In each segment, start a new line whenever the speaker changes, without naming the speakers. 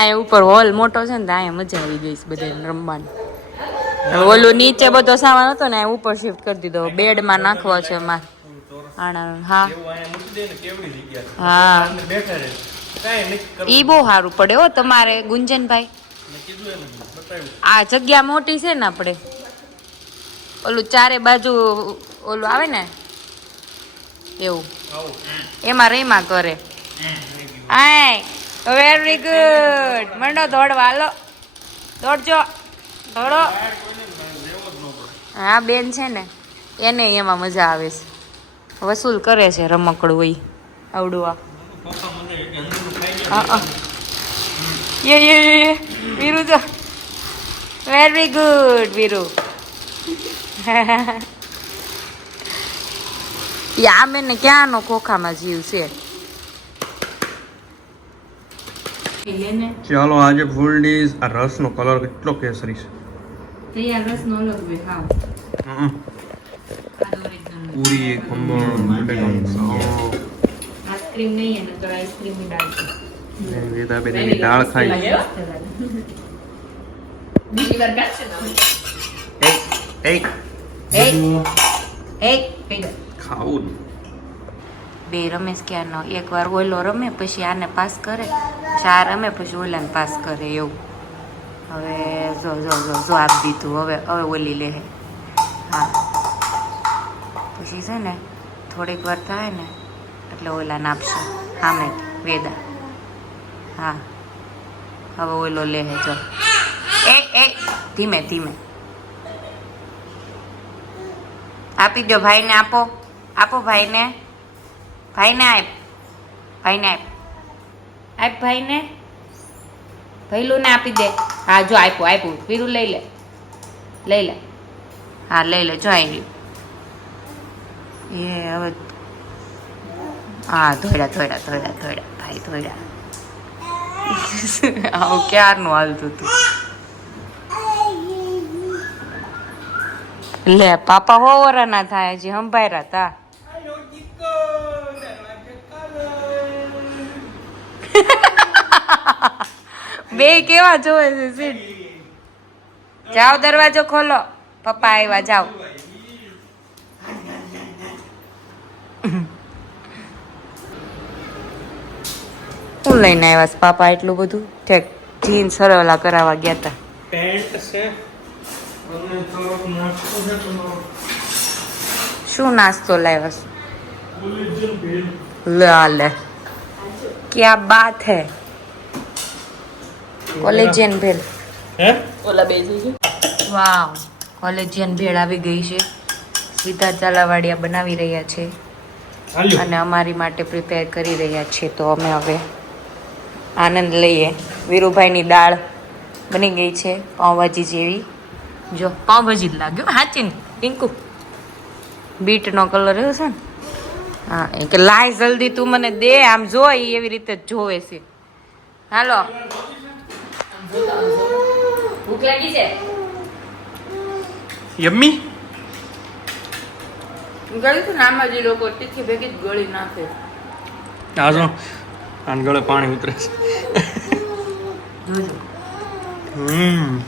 આ ઉપર હોલ મોટો છે ને તો અહીંયા મજા આવી ગઈ છે બધાને રમવાની. ઓલું નીચે બધો સામાન હતો ને ઉપર શિફ્ટ કરી દીધો. બેડમાં નાખવો છે અમારે. આણા હા. હા. ઈ બહુ સારું પડે હો તમારે ગુંજનભાઈ. આ જગ્યા મોટી છે ને આપણે ઓલું ચારે બાજુ ઓલું આવે ને? એવું. એમાં રીમા કરે. આય વેરી ગુડ મંડો દોડવા હાલો દોડજો. દોડો. હા, બેન છે ને, એને એમાં મજા આવે છે. વસૂલ કરે છે રમકડું હોય આવડું આ. યે યે યે વીરુ જો. Very good Viru. યા મેને ક્યાંનો ખોખામાં જીવ છે?
ચાલો આજે ફૂલ ડીશ આ રસનો કલર કેટલો કેસરી છે.
તૈયાર રસ નો અલગ હા.
પૂરી ખમણ
આઈસ્ક્રીમ નહીં એને તો આઈસ્ક્રીમ ડાળ
ને વેદાબેન દાળ ખાઈ.
બીજી વાર કાઢશે
એક એક ખાવું.
બે રમેશ કે આનો એકવાર ઓલો રમે, પછી આને પાસ કરે. ચાર રમે, પછી ઓલાને પાસ કરે એવું. હવે જો જો જો જો આપી દીધું. હવે હવે ઓલી લે હા. પછી છે ને, થોડીક વાર થાય ને, એટલે ઓલાને આપશે. સામે વેદા. હા. હવે ઓલો લે જો. એ એ, ધીમે ધીમે. આપી દો ભાઈને, આપો. આપો ભાઈને. ભાઈને આપ. ભાઈને આપ. આપ ભાઈને? ભૈલું ને આપી દે. હા જો આપ્યું આપ્યું. પીરું લઈ લે. લઈ લે. હા લઈ લે. જો આવી એ હવે હા ધોડ્યા ધોડા ધોડા ધોડ્યા ભાઈ ધોડા આવું ક્યારનું હાલતું હતું? લે પાપા હો વરાના થાય હજી હંભાયરા તા. બે કેવા જોવે છે સીટ જાઓ દરવાજો ખોલો. પપ્પા આવ્યા જાઓ. શું લઈને આવ્યા છે પાપા એટલું બધું? ઠેક જીન્સ સરવલા કરાવવા ગયા હતા શું નાસ્તો લાવ્યા છે?
ક્યાં બાત
ला કોલેજિયન ભેળ.
હે?
ઓલા બેસી વાવ કોલેજિયન ભેળ આવી ગઈ છે. સીધા ચાલાવાડિયા બનાવી રહ્યા છે. અને અમારી માટે પ્રિપેર કરી રહ્યા છે. તો અમે હવે આનંદ લઈએ. વીરુભાઈની દાળ બની ગઈ છે પાઉંભાજી જેવી. જો પાઉંભાજી જ લાગ્યું. હાચીને ટીંકુ બીટનો કલર એવો છે ને? હા એ કે લાય જલ્દી તું મને દે આમ જોઈ એવી રીતે જોવે છે. હાલો. ભૂખ લાગી છે?
યમ્મી?
ગળી તો નામાં જે લોકો તીખી ભેગી જ ગળી નાખે.
આજો. આન ગળે પાણી ઉતરે છે. હમ.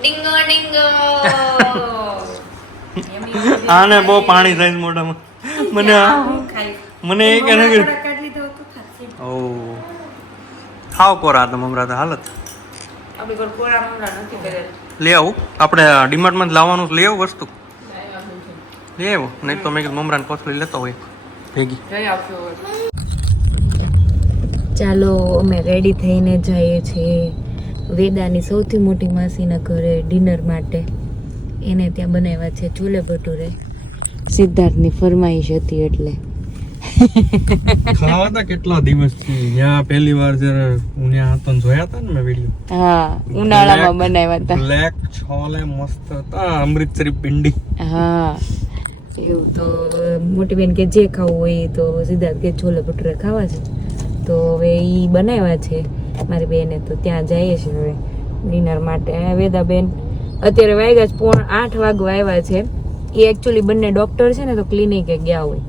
ડિંગો ડિંગો.
આને બહુ પાણી થાય મોઢામાં. મને મને એ કે ઓ. ખાવ કોરા તો મમરા તો હાલત
આપણી કોરા મમરા નથી કરેલ.
લઈ આવું. આપણે ડીમાર્ટમાં જ લાવવાનું. લઈ આવું વસ્તુ. લઈ આવો. નહીં તો મેં મમરાની કોથળી લેતો હોય ભેગી.
ચાલો અમે રેડી થઈને જઈએ છીએ વેદાની સૌથી મોટી માસીના ઘરે ડિનર માટે. એને ત્યાં બનાવ્યા છે ચૂલે ભટુરે. સિદ્ધાર્થની ફરમાઈશ હતી એટલે.
ખાવા હતા કેટલા દિવસથી? ત્યાં પહેલી વાર જ્યારે હું ત્યાં હતો જોયા હતા ને મેં વીડિયો
હા ઉનાળામાં બનાવ્યા હતા.
બ્લેક છોલે મસ્ત હતા અમૃતસરી પિંડી
હા. એવું તો મોટી બેન કે જે ખાવું હોય તો સિદ્ધાર્થ કે છોલે ભટુરે ખાવા છે. તો હવે એ બનાવ્યા છે મારી બેને તો ત્યાં જઈએ છીએ હવે. ડિનર માટે. વેદાબેન અત્યારે વાગ્યા છે પોણ આઠ વાગવા આવ્યા છે. એ એકચ્યુઅલી બંને ડૉક્ટર છે ને તો ક્લિનિકે ગયા હોય.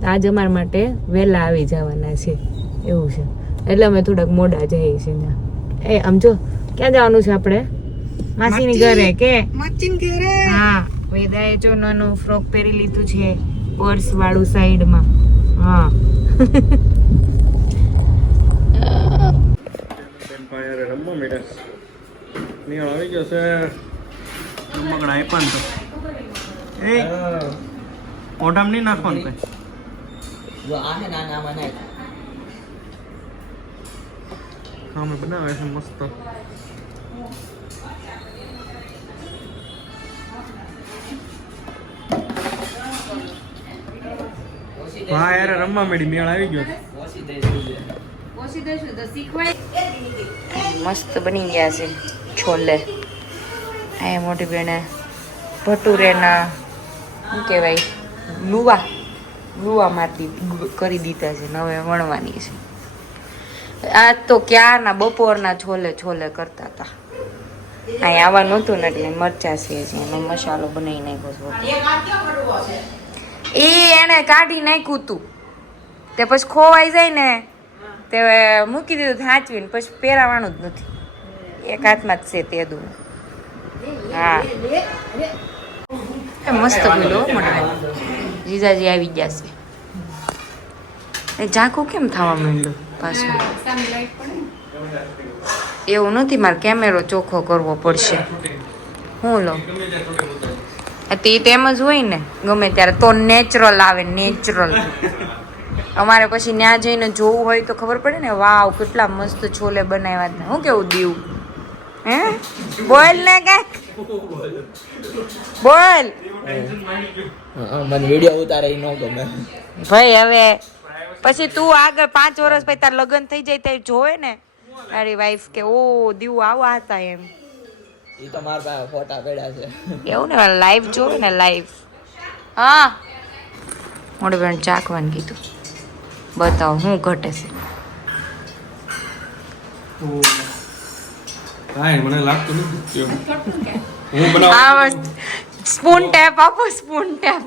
તો આજ અમારા માટે વહેલા આવી જવાના છે. એવું છે. એટલે અમે થોડાક મોડા જઈએ છીએ ત્યાં. એ આમ જો ક્યાં જવાનું છે આપણે? માસીની ઘરે કે? હા વેદાએ જો નાનું ફ્રોક પહેરી લીધું છે પર્સ વાળું સાઈડમાં હા.
રમવા મેડમ નિયળ આવી ગયો છે. રમકડા આપ્યા ને તો. એ ઓઢામ નહીં નાખવાનું કઈ
જો આ હે ના ના મને
અમે બનાવે છે મસ્ત. હા યાર રમવા મળી મેળ આવી ગયો.
મસ્ત બની ગયા છે છોલે. અહીંયા મોટી બેને ભટુરેના શું કહેવાય? લુવા. લુવા મારતી કરી દીધા છે, હવે વણવાની છે. આજ તો ક્યારના બપોરના છોલે છોલે કરતા હતા. અહીંયા આવવાનું નહોતું ને એટલે મરચા છે એનો મસાલો બનાવી નાખ્યો છે એ એને કાઢી નાખ્યું તું. તે પછી ખોવાઈ જાય ને, તે મૂકી દીધું સાચવીને પછી પહેરાવાનું જ નથી. એક હાથમાં જ છે તે દું હા. એ મસ્ત બોલો મોટા જીજાજી આવી ગયા છે. એ ઝાંખું કેમ થવા માંડ્યું પાછું? એવું નથી મારે કેમેરો ચોખ્ખો કરવો પડશે. હું લો તે તેમ જ હોય ને ગમે ત્યારે તો નેચરલ આવે નેચરલ અમારે પછી ત્યાં જઈને જોવું હોય તો ખબર પડે ને વાવ કેટલા મસ્ત છોલે બનાવ્યા હતા હું કેવું દીવું? હે? બોલ ને કાંઈક. બોલ.
મને વીડિયો ઉતારે ન ગમે.
ભાઈ હવે પછી તું આગળ પાંચ વર્ષ પછી તાર લગ્ન થઈ જાય તે જોવે ને? તારી વાઈફ કે ઓ દીવું આવા હતા એમ.
એ તો મારા પાસે ફોટા પડ્યા છે.
એવું ને લાઈવ જોવે ને લાઈવ હા. મોડે બેન ચાકવાન કીધું. બતાવો હું ઘટે છે.
કાંઈ મને લાગતું નથી હું બનાવું?
સ્પૂન ટેપ આપો સ્પૂન ટેપ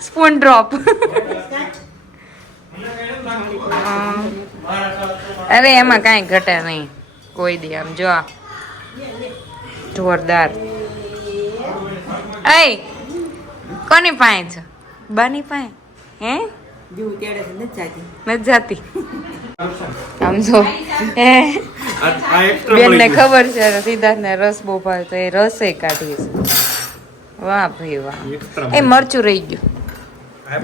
સ્પૂન ડ્રોપ અરે એમાં કાંઈ ઘટે નહીં. કોઈ દી આમ જો જોરદાર. એ કોની પાસે છે? બાની પાસે? હે? નથી જાતી. આમ જો હે.
આ આ extra
બેન ને ખબર છે સિદ્ધાર્થ ને રસ બહુ ભાવે તો એ રસે કાઢી છે. વાહ ભાઈ વાહ. એ મરચું રહી ગયું.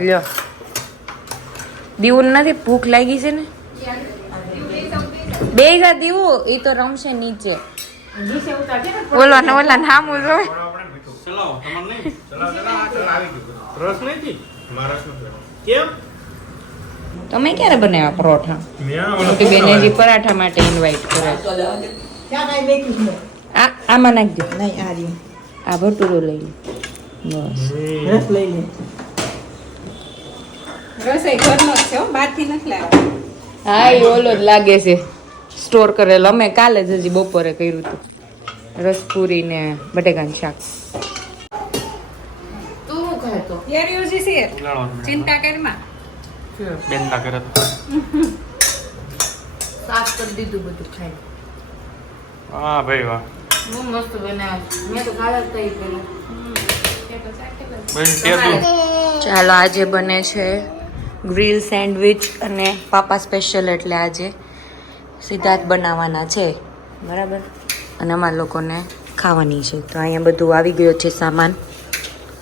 લ્યો. દીવું નથી ભૂખ લાગી છે ને? બે ગા દીવું એ તો રમશે નીચે. બોલો ને ઓલા નામ જોવે.
ચલાવો તમારે નહીં? ચલાવો ચલાવો ચલાવો. આવી ગયું રસ નહીં જી કેમ?
તમે ક્યારે બનાવ્યા પરોઠા?
મેં
મોટી બેને પરાઠા માટે ઇન્વાઇટ કરે. આ આમાં નાખજો. આ ભટુરો લઈ લે. બસ.
ઘરનો જ છે હો, બહારથી નથી લાવ્યો.
હા એ ઓલો જ લાગે છે. સ્ટોર કરેલો. અમે કાલે જ હજી બપોરે કર્યું હતું. રસપુરી ને બટેકાનું શાક. તું શું ખાતો
યાર યુઝી છે. ચિંતા કરમાં
બેન ના કરે
સાફ કરી દીધું બધું ખાઈ.
હા ભાઈ વાહ.
બહુ મસ્ત બનાવ્યું મેં તો ખાધા જ તઈ પેલા. ચાલો આજે બને છે ગ્રીલ સેન્ડવિચ અને પાપા સ્પેશિયલ એટલે આજે સિદ્ધાર્થ બનાવવાના છે. બરાબર? અને અમારા લોકોને ખાવાની છે. તો અહીંયા બધું આવી ગયો છે સામાન.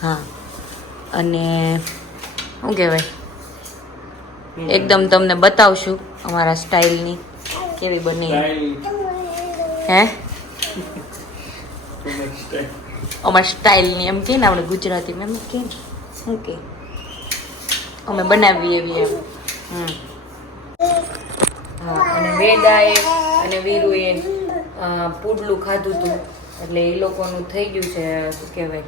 હા. અને શું કહેવાય? એકદમ તમને બતાવશું અમારા સ્ટાઇલની કેવી બની. હે? અમારા સ્ટાઇલની એમ કે ને આપણે ગુજરાતીમાં એમ કે શું કે? અમે બનાવીએ એવી એમ. હમ. અને વેદાએ અને વીરુએ પુડલું ખાધું હતું. એટલે એ લોકોનું થઈ ગયું છે શું કહેવાય?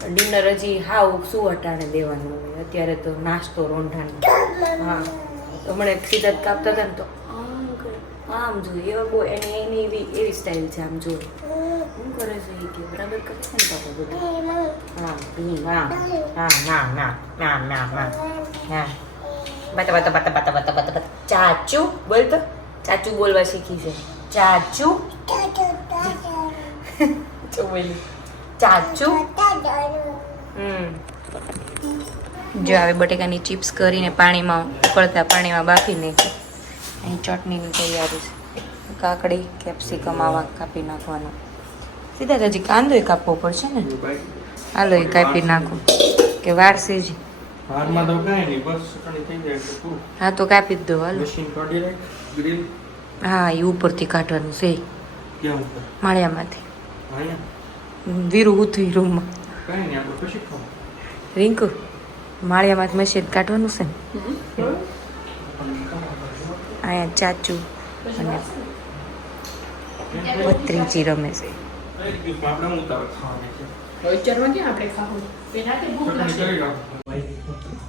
ડિનર હજી હાવ શું અટાણે દેવાનું હોય? અત્યારે તો નાસ્તો રોંઢાનો. હા. હમણાં સીધા કાપતા હતા ને તો આમ જોઈએ એવા બહુ એને એની એવી એવી સ્ટાઇલ છે આમ જોઈએ શું કરે છે એ કે બરાબર કરે છે ને પાપા બધું? હા ભી હા હા ના ના ના ના ના. હા. બતા બતા બતા બતા બતા બતા બતા. ચાચુ બોલ તો. ચાચુ બોલવા શીખી છે. ચાચુ. જો બોલી. ચાચુ? હમ. જો આવે બટેકાની ચિપ્સ કરીને પાણીમાં ઉકળતા પાણીમાં બાફી નાખી. અહીં ચટણીની તૈયારી છે. કાકડી કેપ્સિકમ આવા કાપી નાખવાનું. સીધા જ હજી કાંદો કાપવો પડશે ને? હાલો એ કાપી નાખો. કે વાર સેજી.
હારમાં તો કાંઈ નહીં બસ ચટણી થઈ જાય એટલે પૂરું.
હા તો કાપી જ દો હાલો. હા એ ઉપરથી કાઢવાનું છે. માળિયામાંથી. વીરું ઉથું રૂમમાં.
કાંઈ નહીં આપણે
રિંકુ માળિયામાં મશીન કાઢવાનું છે ને? અહીંયા ચાચુ અને ભત્રીજી રમે છે.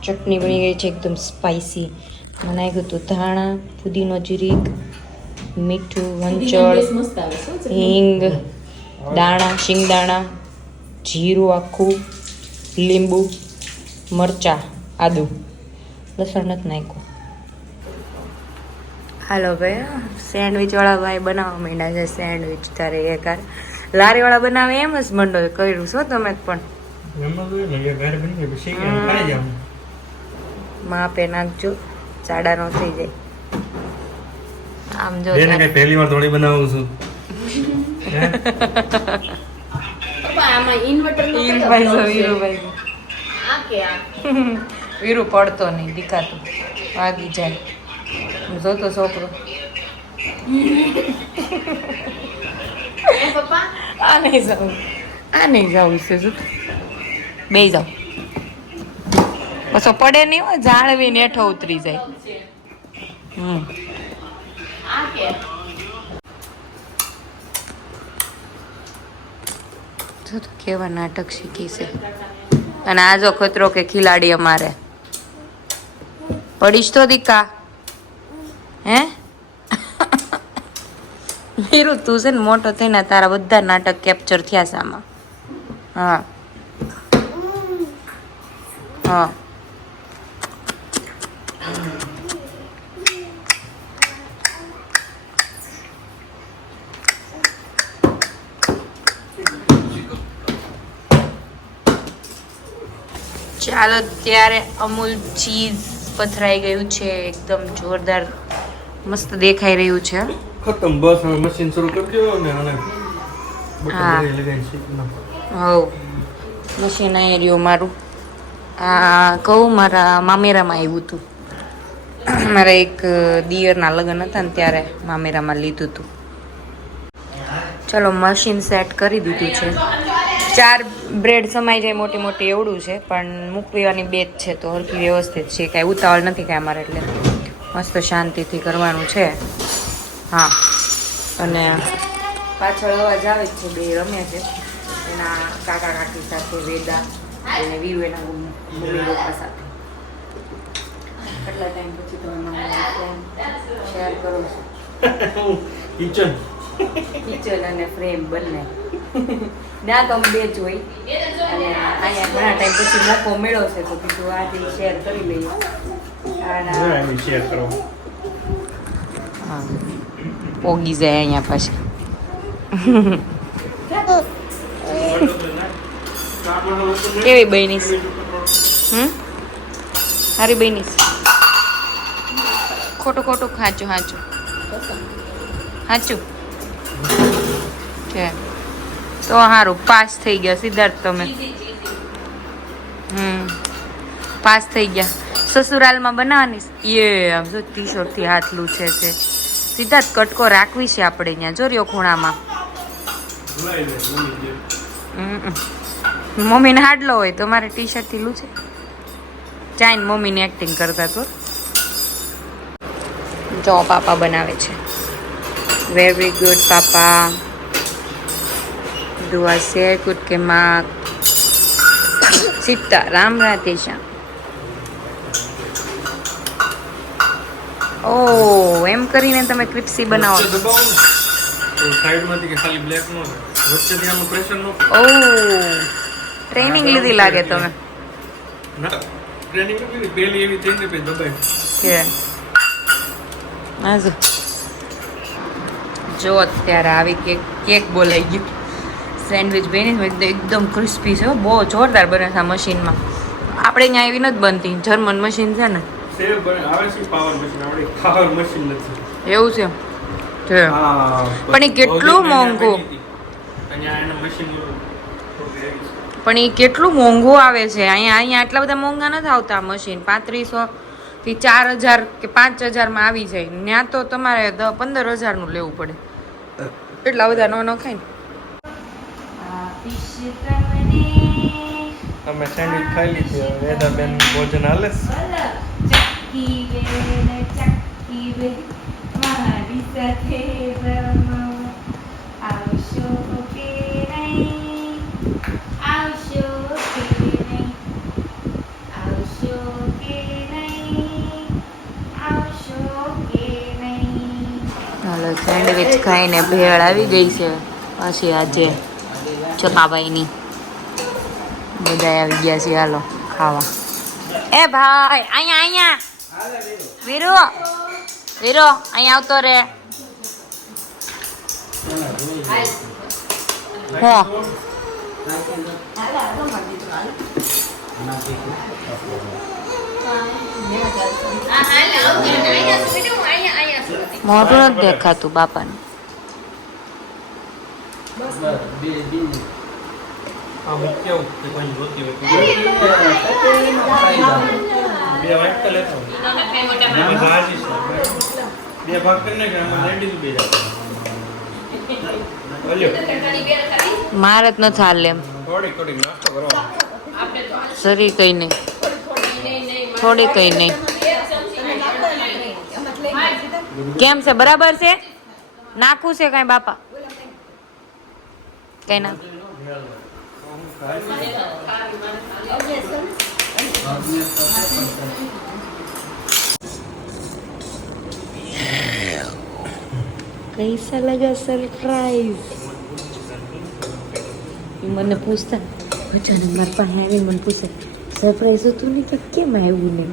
ચટણી
બની ગઈ છે એકદમ સ્પાઇસી નાખ્યું હતું ધાણા ફુદીનો જીરીક મીઠું વંચળ
મસ્ત આવે શું
હિંગ. દાણા શિંગદાણા જીરું આખું લીંબુ મરચા આદુ. લસણ નથી નાખ્યું. હાલો ભાઈ સેન્ડવિચ વાળા ભાઈ બનાવવા માંડ્યા છે સેન્ડવિચ તારે એક લારી વાળા બનાવે એમ જ મંડો કર્યું છો તમે પણ.
એ
માપે નાખજો ચાડા નો થઈ જાય. આમ જો
પહેલી વાર થોડી બનાવું છું.
વીરુ પડતો નહીં દીકાતું વાગી જાય. હું જોતો છોકરો. આ નહીં જાઉં. આ નહીં જાઉં છે જો. બે જાઉં. પછી પડે નહીં હોય જાળવીને હેઠો ઉતરી જાય. હમ.
આ કે
જો કેવા નાટક શીખી છે? અને આ જો ખતરો કે ખિલાડી અમારે. પડીશ તો દીકા. હે? વીરુ, તું છે ને મોટો થઈને તારા બધા નાટક કેપ્ચર થયા છે આમાં. હા. હા. ચાલો ત્યારે અમૂલ ચીઝ પથરાઈ ગયું છે એકદમ જોરદાર મસ્ત દેખાઈ રહ્યું છે.
ખતમ બસ હવે મશીન શરૂ કરી દો ને અને
હા. મશીન આવી રહ્યું મારું આ કહું મારા મામેરામાં આવ્યું હતું મારા એક દિયરના લગ્ન હતા ને ત્યારે મામેરામાં લીધું હતું ચલો મશીન સેટ કરી દીધું છે. ચાર બ્રેડ સમાઈ જાય મોટી મોટી એવડું છે પણ મૂકવાની બે જ છે તો હરકી વ્યવસ્થિત છે કાંઈ ઉતાવળ નથી કાંઈ અમારે એટલે. મસ્ત શાંતિથી કરવાનું છે. હા. અને પાછળ અવાજ આવે જ છે બે રમે છે. એના કાકા કાકી સાથે વેદા અને વીરુ એના મમ્મી પપ્પા સાથે. કેટલા ટાઈમ પછી તમે મારા શેર કરો છો.
કિચન
કિચન અને ફ્રેમ બંને. ના તો અમે બે જોઈ અને અહીંયા ઘણા ટાઈમ પછી મોકો મેળો છે તો કીધું આજે શેર કરી લઈએ.
શેર કરો.
પોગી જાય અહીંયા પાછી. કેવી બનીશ? હમ? હારી બહેની ખોટું ખોટું ખાચું હાચું. સાચું છે. તો સારું પાસ થઈ ગયા, સિદ્ધાર્થ તમે. હમ, પાસ થઈ ગયા. સસુરાલમાં બનાવવાની છે? એ, આમ જો ટીશર્ટથી હાથ લૂછે છે. સિદ્ધાર્થ કટકો રાખવી છે આપણે અહીંયા જો રહ્યો ખૂણામાં. મમ્મીને હાડલો હોય તો મારે ટી શર્ટથી લૂછે ચાઇન મમ્મીની એક્ટિંગ કરતા તો. જો પાપા બનાવે છે. વેરી ગુડ પાપા Dua sehr gut કે Sita, Ram શ્યામ ઓ એમ કરીને તમે ક્રિપ્સી બનાવો.
સાઈડમાંથી કે ખાલી બ્લેક નો થાય. વચ્ચેથી પ્રેશર નો
ઓ ટ્રેનિંગ લીધી લાગે તમે
ના ટ્રેનિંગ લીધી. પહેલી એવી થઈને પછી દબાય
કે આજો જો અત્યારે આવી કેક કેક બોલાઈ ગયું. સેન્ડવિચ બની એકદમ- ક્રિસ્પી છે બહુ જોરદાર બને છે આ મશીનમાં આપણે અહીંયા એવી નથી બનતી જર્મન મશીન છે ને. એવું છે પણ એ કેટલું મોંઘું. પણ એ કેટલું મોંઘું આવે છે? અહીંયા અહીંયા આટલા બધા મોંઘા નથી આવતા મશીન પાંત્રીસો થી ચાર હજાર કે પાંચ હજારમાં આવી જાય. ત્યાં તો તમારે પંદર હજારનું લેવું પડે. એટલા બધા નો ન ખાય ને.
અમે સેન્ડવિચ ખાઈ લીધી. હવે વેદાબેન ભોજન હાલે છે?
હાલો સેન્ડવિચ ખાઈને ભેળ આવી ગઈ છે. પાછી આજે ચકાભાઈની બધા આવી ગયા છે, હાલો, ખાવા. એ ભાઈ, અહીંયા અહીંયા. વીરો વીરો, અહીંયા આવતો રે. હો. મોઢું નથી દેખાતું બાપાને.
બે ભાગ લેડીઝ બે
મારે જ નથી હાલ એમ શરીર કઈ નહીં.
થોડી
કઈ નહીં. કેમ છે? બરાબર છે? નાખું છે કઈ બાપા? કઈ ના. કૈસા લગા સરપ્રાઈઝ. મને પૂછતા અચાનક મારા પાસે આવીને મને પૂછે. સરપ્રાઈઝ હતું ને કે કેમ આવ્યું ને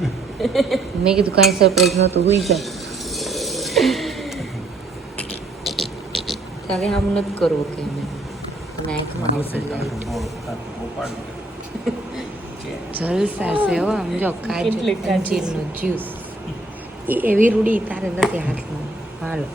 મેં કીધું કાંઈ સરપ્રાઈઝ નહોતું હોઈ જાય ત્યારે આમ નથી કરવું કે મેં અને આંખમાં આવશે જલસા છે હો આમ જો અંજીરનો જ્યુસ. એ એવી રૂડી તારે નથી હાથમાં. હાલો.